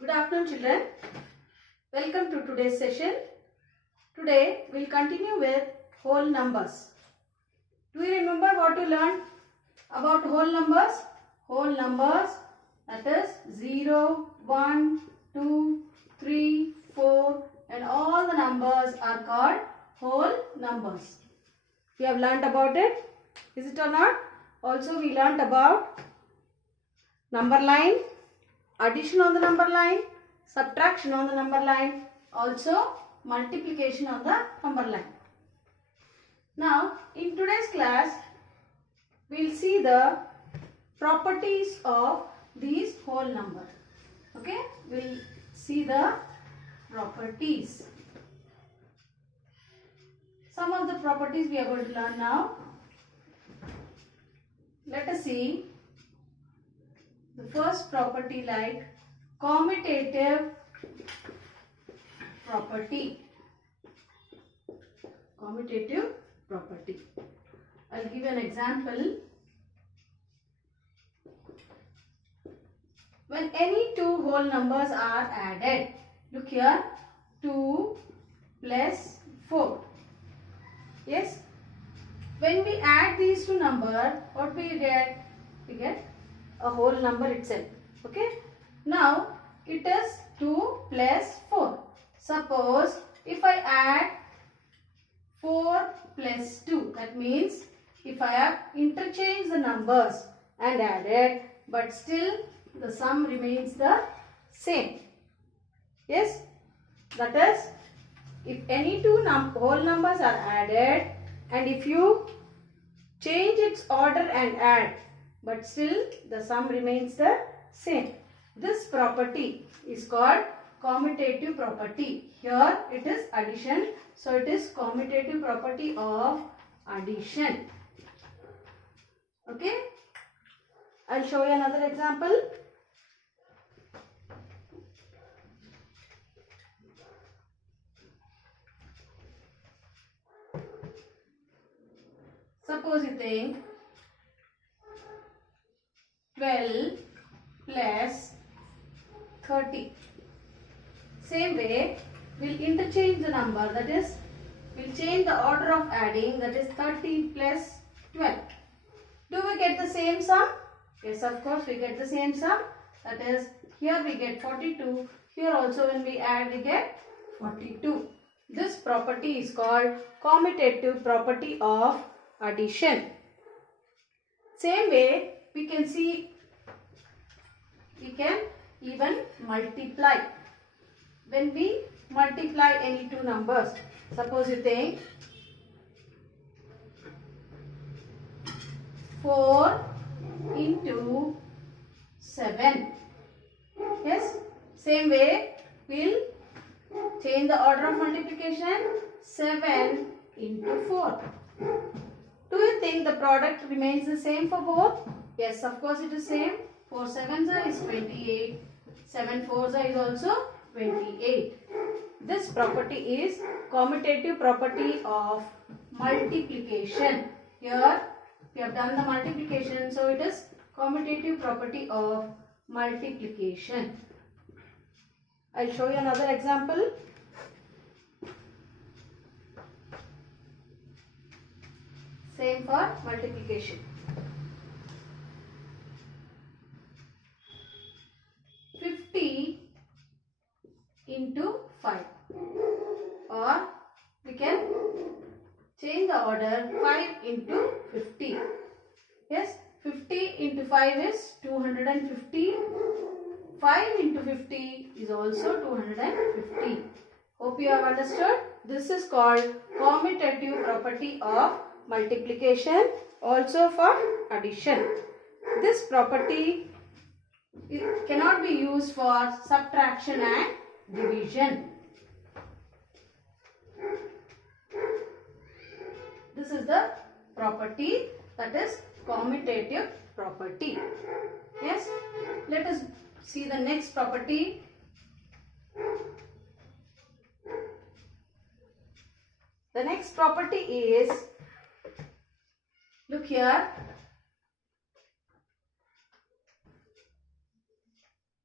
Good afternoon, children. Welcome to today's session. Today we'll continue with whole numbers. Do you remember what you learned about whole numbers? Whole numbers, that is 0, 1, 2, 3, 4 and all the numbers are called whole numbers. We have learned about it. Is it or not? Also we learned about number line, addition on the number line, subtraction on the number line, also multiplication on the number line. Now in today's class we will see the properties of these whole numbers. Okay, we will see the properties. Some of the properties we are going to learn now. Let us see the first property, like commutative property. Commutative property. I'll give you an example. When any two whole numbers are added, look here, 2 plus 4. Yes, when we add these two numbers, what we get? We get a whole number itself. Okay, now it is 2 plus 4. Suppose if I add 4 plus 2, that means if I have interchanged the numbers and added, but still the sum remains the same. Yes, that is, if any two whole numbers are added and if you change its order and add, but still the sum remains the same. This property is called commutative property. Here it is addition, so it is commutative property of addition. Okay, I'll show you another example. Suppose you think 12 plus 30. Same way, we'll interchange the number, that is, we'll change the order of adding, that is 30 plus 12. Do we get the same sum? Yes, of course we get the same sum. That is, here we get 42, here also when we add we get 42. This property is called commutative property of addition. Same way, we can see, we can even multiply. When we multiply any two numbers, suppose you think 4 into 7. Yes, same way we'll change the order of multiplication, 7 into 4. Do you think the product remains the same for both? Yes, of course it is same. 4 sevens is 28. 7 fours is also 28. This property is commutative property of multiplication. Here we have done the multiplication, so it is commutative property of multiplication. I'll show you another example. Same for multiplication. 50 into 5, or we can change the order, 5 into 50. Yes, 50 into 5 is 250. 5 into 50 is also 250. Hope you have understood. This is called commutative property of multiplication, also for addition. This property, it cannot be used for subtraction and division. This is the property, that is commutative property. Yes, let us see the next property. The next property is, look here,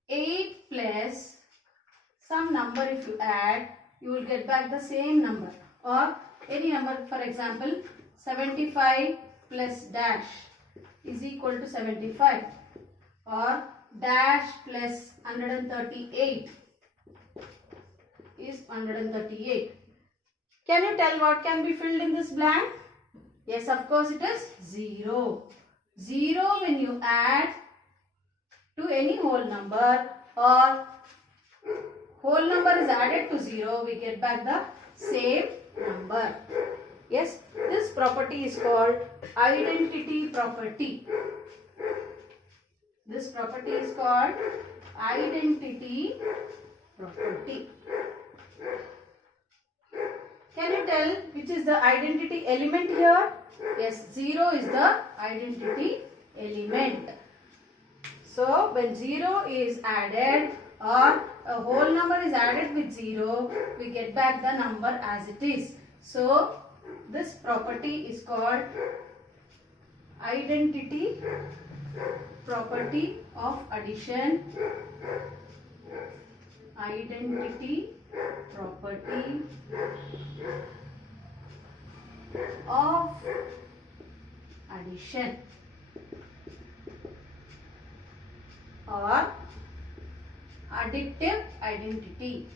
8 plus some number if you add, you will get back the same number, or any number. For example, 75 plus dash is equal to 75, or dash plus 138 is 138. Can you tell what can be filled in this blank? Yes, of course it is 0. 0 when you add to any whole number, or whole number is added to 0, we get back the same number. Yes, this property is called identity property. This property is called identity property. Can you tell which is the identity element here? Yes, 0 is the identity element. So, when 0 is added, or a whole number is added with 0, we get back the number as it is. So, this property is called identity property of addition. Identity property of addition, or additive identity.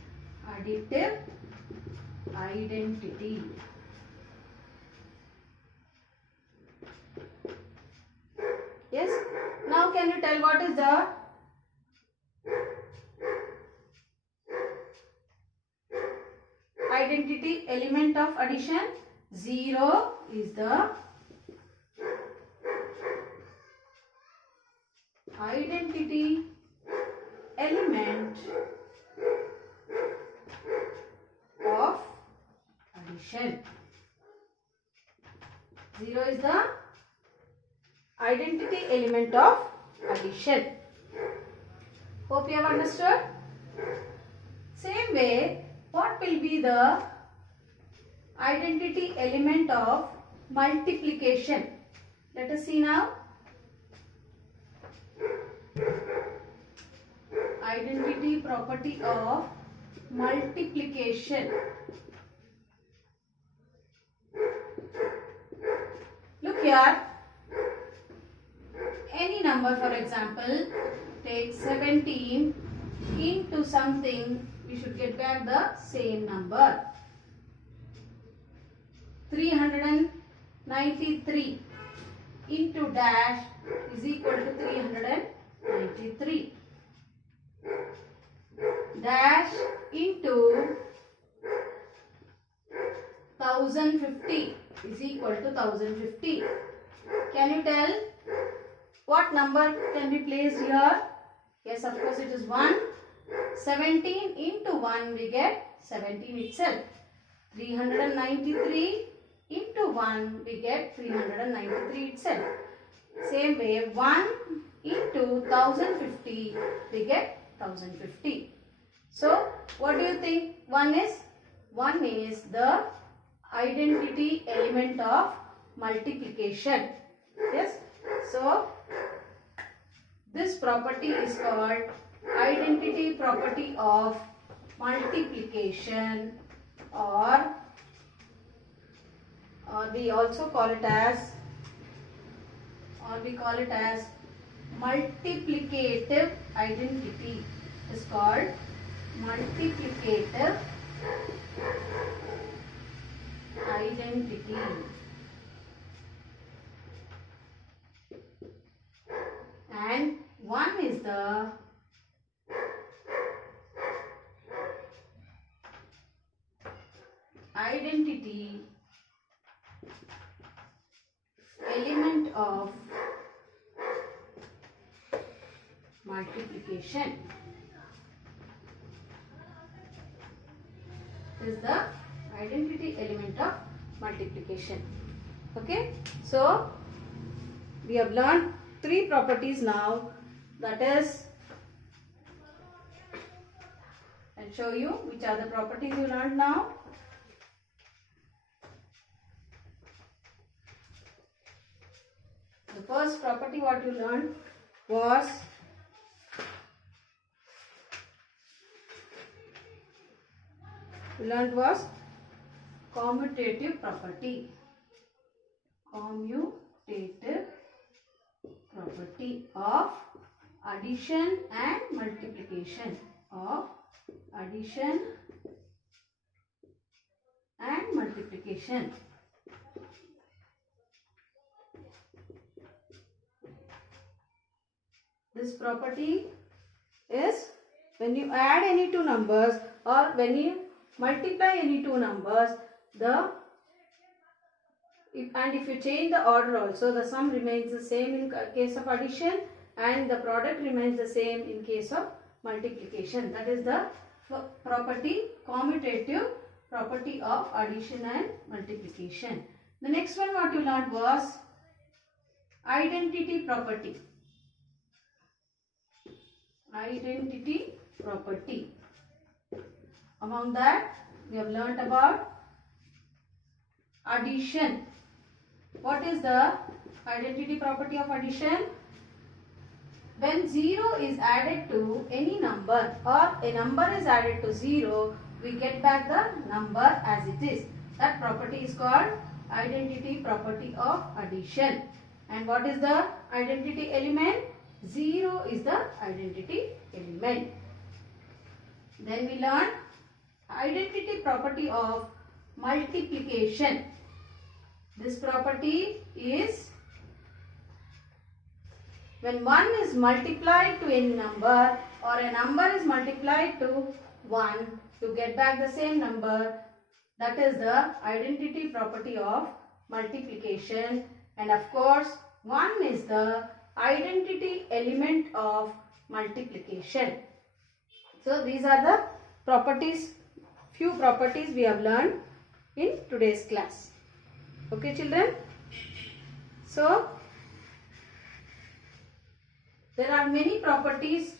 Additive identity. Yes. Now can you tell what is the identity element of addition? 0 is the identity element of addition. 0 is the identity element of addition. Hope you have understood. Same way, what will be the identity element of multiplication? Let us see now. Identity property of multiplication. Look here. Any number, for example, take 17 into something, we should get back the same number. 393 into dash is equal to 393. Dash into 1050 is equal to 1050. Can you tell what number can be placed here? Yes, of course it is 1. 17 into 1 we get 17 itself. 393 into 1 we get 393 itself. Same way 1 into 1050 we get 1050. So what do you think 1 is? 1 is the identity element of multiplication. Yes. So this property is called identity property of multiplication, or we also call it as, multiplicative identity. It is called multiplicative identity. And 1 is the identity element of multiplication. Is the identity element of multiplication. Okay, so we have learned 3 properties now. That is, I'll show you which are the properties you learned now. The first property what you learned was we learned was commutative property. Commutative property of addition and multiplication. Of addition and multiplication. This property is when you add any two numbers or when you multiply any two numbers, if you change the order also, the sum remains the same in case of addition and the product remains the same in case of multiplication. That is the property, commutative property of addition and multiplication. The next one what you learned was identity property. Identity property. Among that we have learnt about addition. What is the identity property of addition? When 0 is added to any number or a number is added to 0, we get back the number as it is. That property is called identity property of addition. And what is the identity element? 0 is the identity element. Then we learn identity property of multiplication. This property is when 1 is multiplied to any number or a number is multiplied to 1 to get back the same number. That is the identity property of multiplication. And of course, 1 is the identity element of multiplication. So these are the properties, few properties we have learned in today's class. Okay children? So there are many properties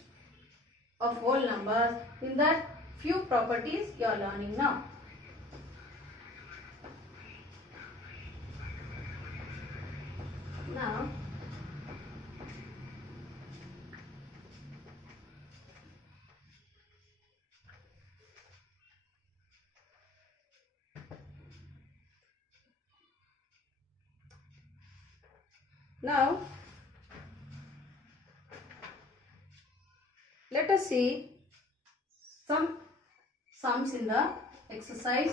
of whole numbers. In that, few properties you are learning now. Now let us see some sums in the exercise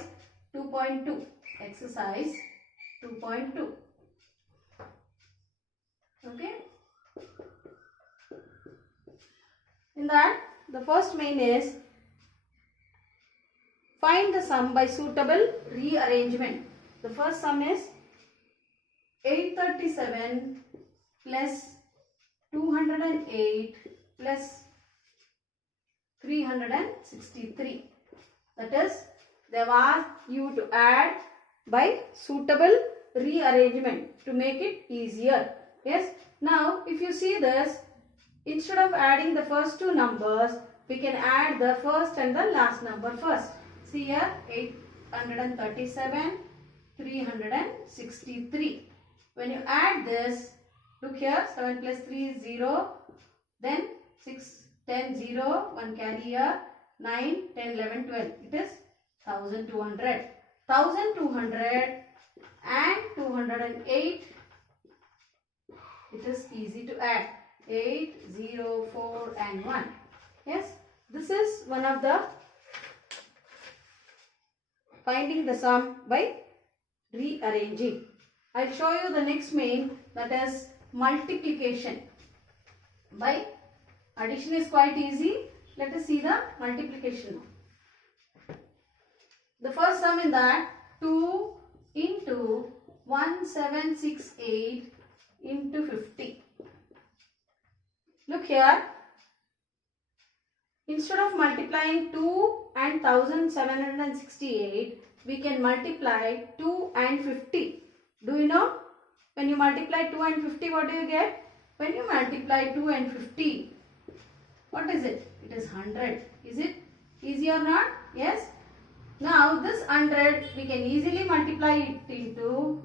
2.2. Exercise 2.2. Okay. In that, the first main is find the sum by suitable rearrangement. The first sum is 837 plus 208 plus 363. That is, they have asked you to add by suitable rearrangement to make it easier. Yes. Now, if you see this, instead of adding the first two numbers, we can add the first and the last number first. See here, 837, 363. When you add this, look here, 7 plus 3 is 0, then 6, 10, 0, 1 carry here, 9, 10, 11, 12. It is 1200. 1200 and 208. It is easy to add. 8, 0, 4 and 1. Yes, this is one of the finding the sum by rearranging. I'll show you the next main, that is multiplication. By addition is quite easy. Let us see the multiplication. The first sum in that 2 into 1768 into 50. Look here. Instead of multiplying 2 and 1768, we can multiply 2 and 50. Do you know? When you multiply 2 and 50, what do you get? When you multiply 2 and 50, what is it? It is 100. Is it easy or not? Yes. Now this 100, we can easily multiply it into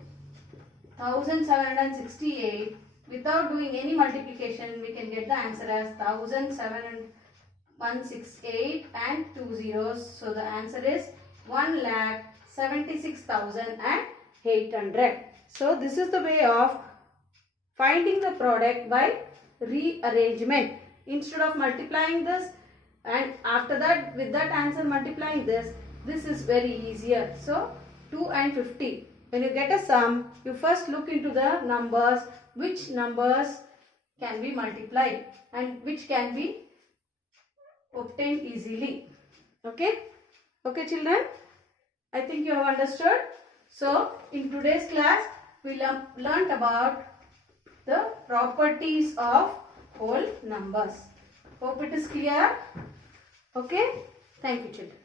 1768. Without doing any multiplication, we can get the answer as 1768 and 2 zeros. So the answer is 1,76,800. So this is the way of finding the product by rearrangement. Instead of multiplying this and after that with that answer multiplying this is very easier. So 2 and 50. When you get a sum, you first look into the numbers, which numbers can be multiplied and which can be obtained easily. Okay? Okay children? I think you have understood. So in today's class, we learnt about the properties of whole numbers. Hope it is clear. Okay? Thank you children.